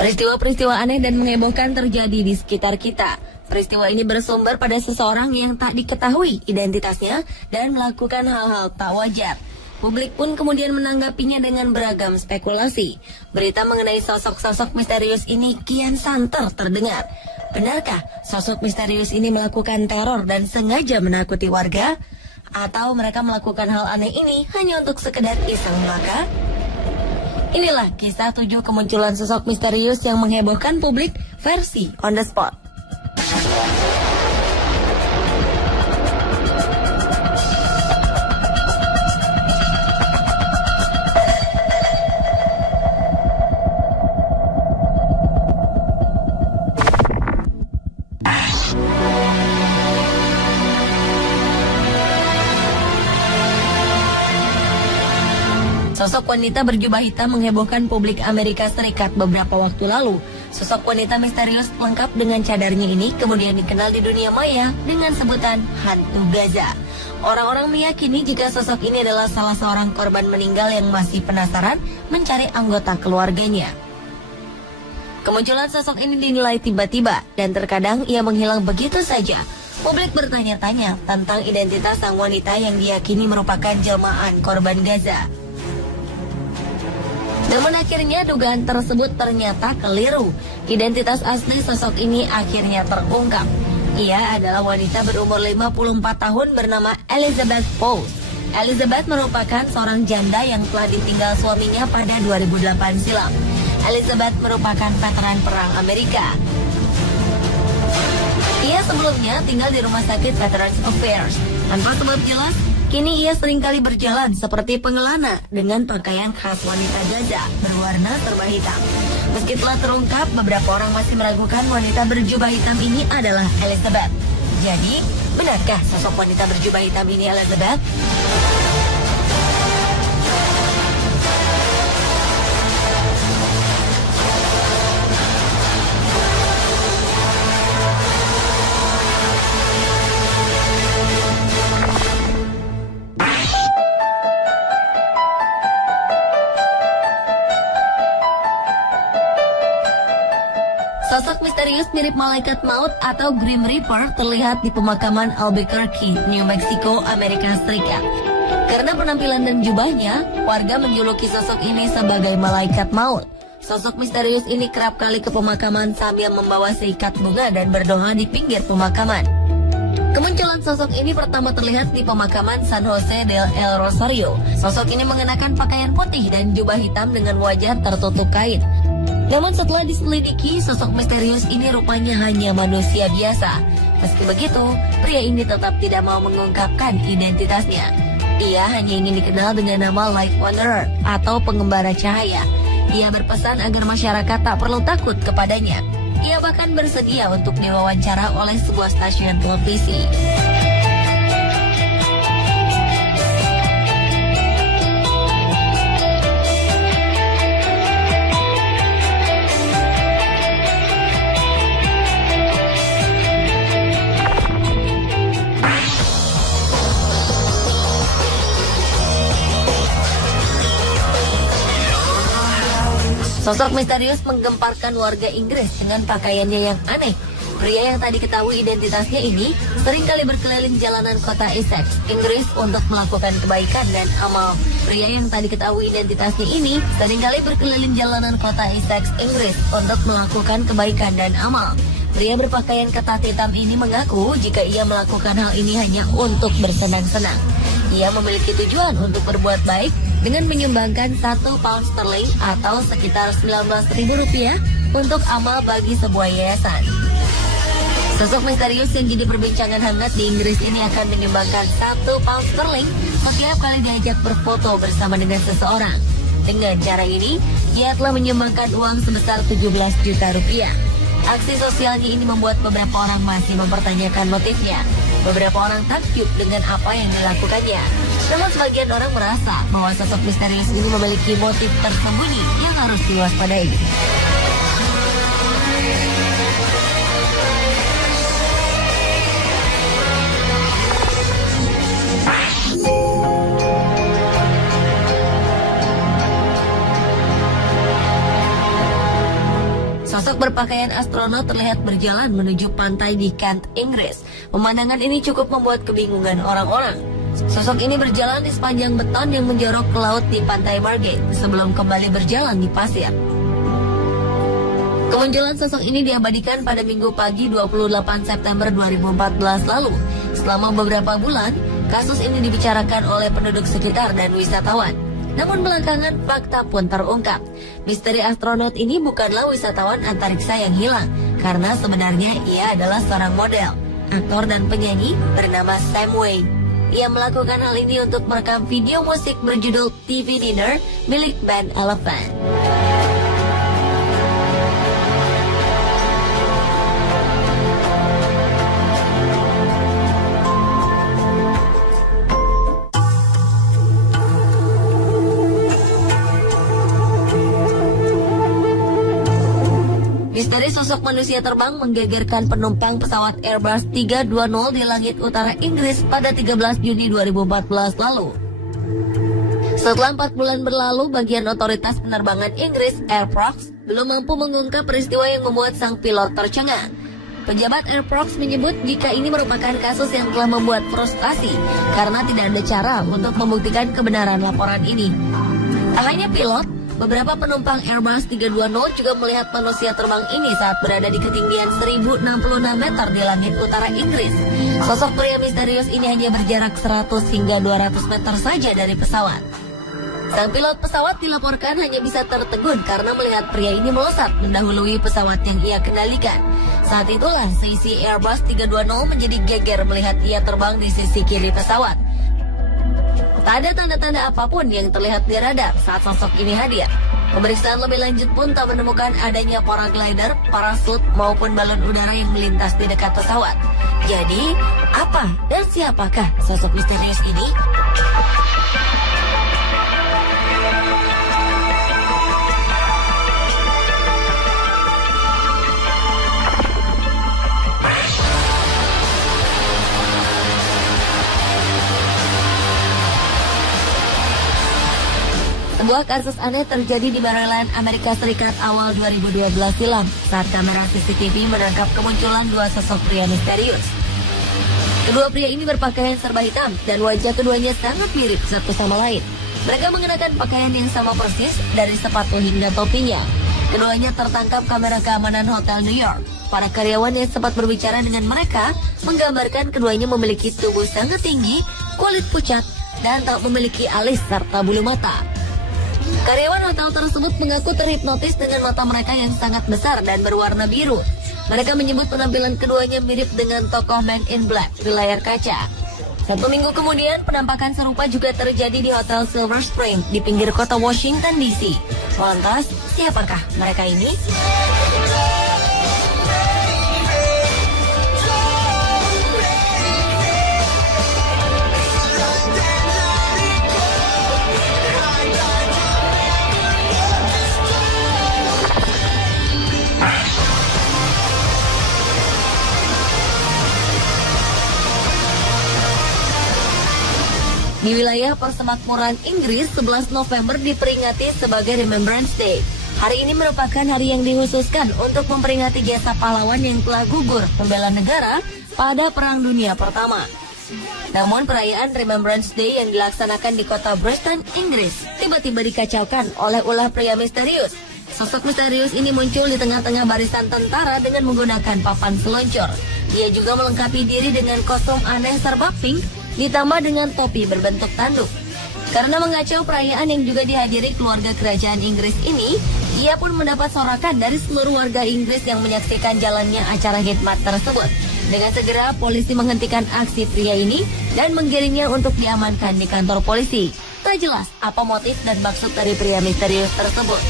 Peristiwa-peristiwa aneh dan menghebohkan terjadi di sekitar kita. Peristiwa ini bersumber pada seseorang yang tak diketahui identitasnya dan melakukan hal-hal tak wajar. Publik pun kemudian menanggapinya dengan beragam spekulasi. Berita mengenai sosok-sosok misterius ini kian santer terdengar. Benarkah sosok misterius ini melakukan teror dan sengaja menakuti warga? Atau mereka melakukan hal aneh ini hanya untuk sekedar iseng belaka? Inilah kisah 7 kemunculan sosok misterius yang menghebohkan publik versi On The Spot. Sosok wanita berjubah hitam menghebohkan publik Amerika Serikat beberapa waktu lalu. Sosok wanita misterius lengkap dengan cadarnya ini kemudian dikenal di dunia maya dengan sebutan hantu Gaza. Orang-orang meyakini jika sosok ini adalah salah seorang korban meninggal yang masih penasaran mencari anggota keluarganya. Kemunculan sosok ini dinilai tiba-tiba dan terkadang ia menghilang begitu saja. Publik bertanya-tanya tentang identitas sang wanita yang diyakini merupakan jelmaan korban Gaza. Namun akhirnya dugaan tersebut ternyata keliru. Identitas asli sosok ini akhirnya terungkap. Ia adalah wanita berumur 54 tahun bernama Elizabeth Pauls. Elizabeth merupakan seorang janda yang telah ditinggal suaminya pada 2008 silam. Elizabeth merupakan veteran perang Amerika. Ia sebelumnya tinggal di rumah sakit Veterans Affairs. Tanpa sebab jelas, kini ia seringkali berjalan seperti pengelana dengan pakaian khas wanita Gaza berwarna serba hitam. Meski telah terungkap, beberapa orang masih meragukan wanita berjubah hitam ini adalah Elizabeth. Jadi, benarkah sosok wanita berjubah hitam ini Elizabeth? Sosok misterius mirip malaikat maut atau Grim Reaper terlihat di pemakaman Albuquerque, New Mexico, Amerika Serikat. Karena penampilan dan jubahnya, warga menjuluki sosok ini sebagai malaikat maut. Sosok misterius ini kerap kali ke pemakaman sambil membawa seikat bunga dan berdoa di pinggir pemakaman. Kemunculan sosok ini pertama terlihat di pemakaman San Jose del El Rosario. Sosok ini mengenakan pakaian putih dan jubah hitam dengan wajah tertutup kain. Namun setelah diselidiki, sosok misterius ini rupanya hanya manusia biasa. Meski begitu, pria ini tetap tidak mau mengungkapkan identitasnya. Ia hanya ingin dikenal dengan nama Light Wanderer atau pengembara cahaya. Ia berpesan agar masyarakat tak perlu takut kepadanya. Ia bahkan bersedia untuk diwawancara oleh sebuah stasiun televisi. Sosok misterius menggemparkan warga Inggris dengan pakaiannya yang aneh. Pria yang tadi ketahui identitasnya ini seringkali berkeliling jalanan kota Essex, Inggris untuk melakukan kebaikan dan amal. Pria yang tadi ketahui identitasnya ini seringkali berkeliling jalanan kota Essex, Inggris untuk melakukan kebaikan dan amal. Pria berpakaian ketat hitam ini mengaku jika ia melakukan hal ini hanya untuk bersenang-senang. Ia memiliki tujuan untuk berbuat baik dengan menyumbangkan 1 pound sterling atau sekitar Rp19.000 untuk amal bagi sebuah yayasan. Sosok misterius yang jadi perbincangan hangat di Inggris ini akan menyumbangkan 1 pound sterling setiap kali diajak berfoto bersama dengan seseorang. Dengan cara ini, ia telah menyumbangkan uang sebesar Rp17 juta. Aksi sosialnya ini membuat beberapa orang masih mempertanyakan motifnya. Beberapa orang takjub dengan apa yang dilakukannya. Namun sebagian orang merasa bahwa sosok misterius ini memiliki motif tersembunyi yang harus diwaspadai. berpakaian astronot terlihat berjalan menuju pantai di Kent, Inggris. Pemandangan ini cukup membuat kebingungan orang-orang. Sosok ini berjalan di sepanjang beton yang menjorok ke laut di pantai Margate sebelum kembali berjalan di pasir. Kemunculan sosok ini diabadikan pada Minggu pagi 28 September 2014 lalu. Selama beberapa bulan, kasus ini dibicarakan oleh penduduk sekitar dan wisatawan. Namun belakangan fakta pun terungkap. Misteri astronot ini bukanlah wisatawan antariksa yang hilang, karena sebenarnya ia adalah seorang model, aktor dan penyanyi bernama Sam Wade. Ia melakukan hal ini untuk merekam video musik berjudul TV Dinner milik band Elephant. Misteri sosok manusia terbang menggegerkan penumpang pesawat Airbus 320 di langit utara Inggris pada 13 Juni 2014 lalu. Setelah 4 bulan berlalu, bagian otoritas penerbangan Inggris, Air France, belum mampu mengungkap peristiwa yang membuat sang pilot tercengang. Pejabat Air France menyebut jika ini merupakan kasus yang telah membuat frustasi karena tidak ada cara untuk membuktikan kebenaran laporan ini. Tak hanya pilot, beberapa penumpang Airbus 320 juga melihat manusia terbang ini saat berada di ketinggian 1066 meter di langit utara Inggris. Sosok pria misterius ini hanya berjarak 100 hingga 200 meter saja dari pesawat. Sang pilot pesawat dilaporkan hanya bisa tertegun karena melihat pria ini melesat mendahului pesawat yang ia kendalikan. Saat itulah seisi Airbus 320 menjadi geger melihat ia terbang di sisi kiri pesawat. Tak ada tanda-tanda apapun yang terlihat di radar saat sosok ini hadir. Pemeriksaan lebih lanjut pun tak menemukan adanya paraglider, parasut maupun balon udara yang melintas di dekat pesawat. Jadi, apa dan siapakah sosok misterius ini? Sebuah kasus aneh terjadi di Maryland, Amerika Serikat awal 2012 silam saat kamera CCTV menangkap kemunculan dua sosok pria misterius. Kedua pria ini berpakaian serba hitam dan wajah keduanya sangat mirip satu sama lain. Mereka mengenakan pakaian yang sama persis dari sepatu hingga topinya. Keduanya tertangkap kamera keamanan Hotel New York. Para karyawan yang sempat berbicara dengan mereka menggambarkan keduanya memiliki tubuh sangat tinggi, kulit pucat, dan tak memiliki alis serta bulu mata. Karyawan hotel tersebut mengaku terhipnotis dengan mata mereka yang sangat besar dan berwarna biru. Mereka menyebut penampilan keduanya mirip dengan tokoh Man in Black di layar kaca. 1 minggu kemudian, penampakan serupa juga terjadi di Hotel Silver Spring di pinggir kota Washington DC. Lantas, siapakah mereka ini? Di wilayah persemakmuran Inggris, 11 November diperingati sebagai Remembrance Day. Hari ini merupakan hari yang dikhususkan untuk memperingati jasa pahlawan yang telah gugur membela negara pada Perang Dunia Pertama. Namun perayaan Remembrance Day yang dilaksanakan di kota Bristol, Inggris, tiba-tiba dikacaukan oleh ulah pria misterius. Sosok misterius ini muncul di tengah-tengah barisan tentara dengan menggunakan papan seluncur. Dia juga melengkapi diri dengan kostum aneh serba pink, ditambah dengan topi berbentuk tanduk. Karena mengacau perayaan yang juga dihadiri keluarga kerajaan Inggris ini, ia pun mendapat sorakan dari seluruh warga Inggris yang menyaksikan jalannya acara khidmat tersebut. Dengan segera, polisi menghentikan aksi pria ini dan menggiringnya untuk diamankan di kantor polisi. Tak jelas apa motif dan maksud dari pria misterius tersebut.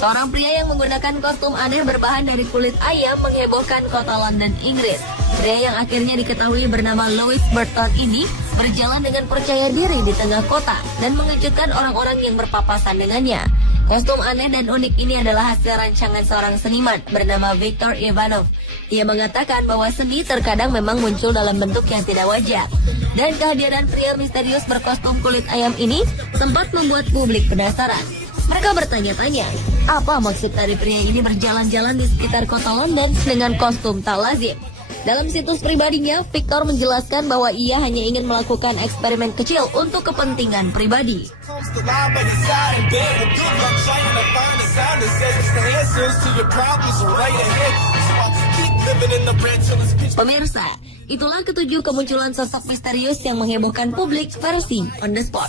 Seorang pria yang menggunakan kostum aneh berbahan dari kulit ayam menghebohkan kota London, Inggris. Pria yang akhirnya diketahui bernama Louis Burton ini berjalan dengan percaya diri di tengah kota dan mengejutkan orang-orang yang berpapasan dengannya. Kostum aneh dan unik ini adalah hasil rancangan seorang seniman bernama Viktor Ivanov. Ia mengatakan bahwa seni terkadang memang muncul dalam bentuk yang tidak wajar. Dan kehadiran pria misterius berkostum kulit ayam ini sempat membuat publik penasaran. Mereka bertanya-tanya, apa maksud dari pria ini berjalan-jalan di sekitar kota London dengan kostum tak lazim? Dalam situs pribadinya, Victor menjelaskan bahwa ia hanya ingin melakukan eksperimen kecil untuk kepentingan pribadi. Pemirsa, itulah ketujuh kemunculan sosok misterius yang menghebohkan publik versi On The Spot.